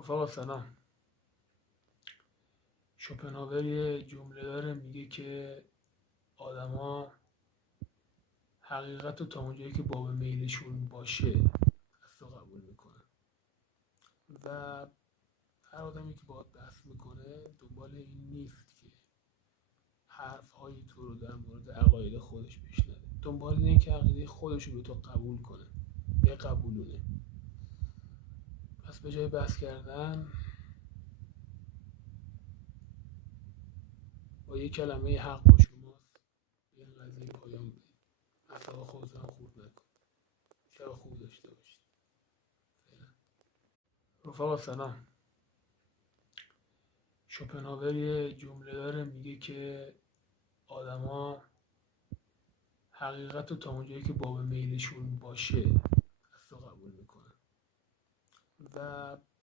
رفقا سلام. شوپنهاور یه جمله داره، میگه که آدما حقیقت رو تا اونجایی که باب میلشون باشه از تو قبول میکنن و هر آدمی که باهات بحث میکنه دنبال این نیست که حرفهای تو رو در مورد عقاید خودش بشنوه، دنبال اینه که عقیده خودش رو به تو قبول کنه، بقبولونه. پس به جای بحث کردن با یه کلمه حق با شماست، به این قضیه پایان بدید. اعصاب خودتون خورد نکن. شب خوب داشته باشید. فعلا. رفقا سلام. شوپنهاور یه جمله داره، میگه که آدما حقیقت رو تا اونجایی که باب میلشون باشه از تو قبول میکنن و